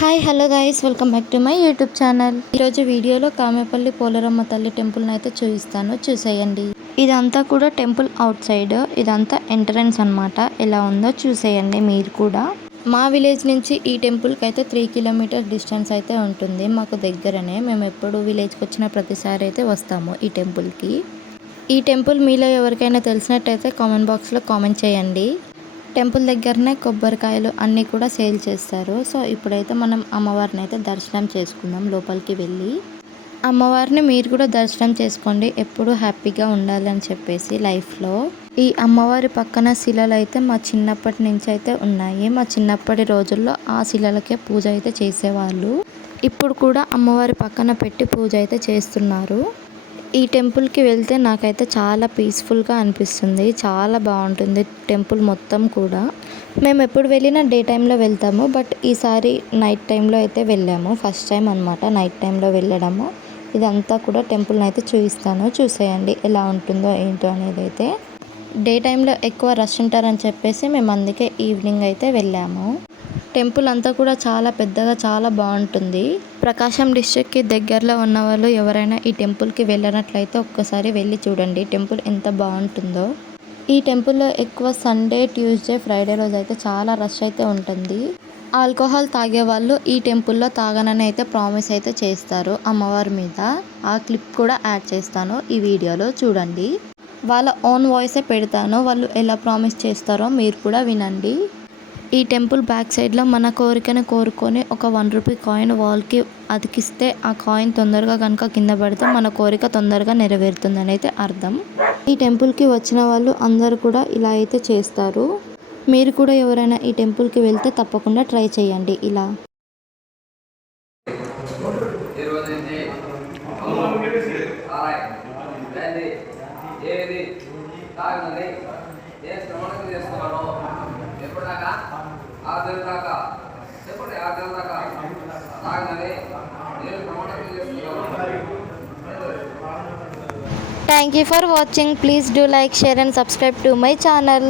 Hi hello guys, welcome back to my YouTube channel. ఈరోజు వీడియోలో కామేపల్లి పోలేరమ్మ తల్లి టెంపుల్ని అయితే చూపిస్తాను, చూసేయండి. ఇదంతా కూడా టెంపుల్ అవుట్ సైడ్, ఇదంతా ఎంట్రన్స్ అనమాట. ఎలా ఉందో చూసేయండి మీరు కూడా. మా విలేజ్ నుంచి ఈ టెంపుల్కి అయితే 3 కిలోమీటర్స్ డిస్టెన్స్ అయితే ఉంటుంది. మాకు దగ్గరనే, మేము ఎప్పుడు విలేజ్కి వచ్చిన ప్రతిసారి అయితే వస్తాము ఈ టెంపుల్కి. ఈ టెంపుల్ మీలో ఎవరికైనా తెలిసినట్టయితే కామెంట్ బాక్స్లో కామెంట్ చేయండి. టెంపుల్ దగ్గరనే కొబ్బరికాయలు అన్నీ కూడా సేల్ చేస్తారు. సో ఇప్పుడైతే మనం అమ్మవారిని అయితే దర్శనం చేసుకుందాం లోపలికి వెళ్ళి. అమ్మవారిని మీరు కూడా దర్శనం చేసుకోండి, ఎప్పుడు హ్యాపీగా ఉండాలని చెప్పేసి లైఫ్లో. ఈ అమ్మవారి పక్కన శిలలు అయితే మా చిన్నప్పటి నుంచి అయితే ఉన్నాయి. మా చిన్నప్పటి రోజుల్లో ఆ శిలలకే పూజ అయితే చేసేవాళ్ళు. ఇప్పుడు కూడా అమ్మవారి పక్కన పెట్టి పూజ అయితే చేస్తున్నారు. ఈ టెంపుల్కి వెళ్తే నాకైతే చాలా పీస్ఫుల్గా అనిపిస్తుంది, చాలా బాగుంటుంది టెంపుల్ మొత్తం కూడా. మేము ఎప్పుడు వెళ్ళినా డే టైంలో వెళ్తాము, బట్ ఈసారి నైట్ టైంలో అయితే వెళ్ళాము. ఫస్ట్ టైం అనమాట నైట్ టైంలో వెళ్ళడము. ఇదంతా కూడా టెంపుల్ని అయితే చూపిస్తాను, చూసేయండి ఎలా ఉంటుందో ఏంటో అనేది. అయితే డే టైంలో ఎక్కువ రష్ ఉంటారని చెప్పేసి మేము అందుకే ఈవినింగ్ అయితే వెళ్ళాము. టెంపుల్ అంతా కూడా చాలా పెద్దగా, చాలా బాగుంటుంది. ప్రకాశం డిస్ట్రిక్ట్కి దగ్గరలో ఉన్న వాళ్ళు ఎవరైనా ఈ టెంపుల్కి వెళ్ళినట్లయితే ఒక్కసారి వెళ్ళి చూడండి టెంపుల్ ఎంత బాగుంటుందో. ఈ టెంపుల్లో ఎక్కువ సండే, ట్యూస్డే, ఫ్రైడే రోజు అయితే చాలా రష్ అయితే ఉంటుంది. ఆల్కహాల్ తాగే వాళ్ళు ఈ టెంపుల్లో తాగనని అయితే ప్రామిస్ అయితే చేస్తారు అమ్మవారి మీద. ఆ క్లిప్ కూడా యాడ్ చేస్తాను ఈ వీడియోలో, చూడండి. వాళ్ళ ఓన్ వాయిసే పెడతాను, వాళ్ళు ఎలా ప్రామిస్ చేస్తారో మీరు కూడా వినండి. ఈ టెంపుల్ బ్యాక్ సైడ్లో మన కోరికను కోరుకొని ఒక 1 రూపీ కాయిన్ వాల్కి అతికిస్తే ఆ కాయిన్ తొందరగా కనుక కింద పడితే మన కోరిక తొందరగా నెరవేరుతుందని అయితే అర్థం. ఈ టెంపుల్కి వచ్చిన వాళ్ళు అందరూ కూడా ఇలా అయితే చేస్తారు. మీరు కూడా ఎవరైనా ఈ టెంపుల్కి వెళ్తే తప్పకుండా ట్రై చేయండి ఇలా. Thank you for watching. Please do like, share and subscribe to my channel.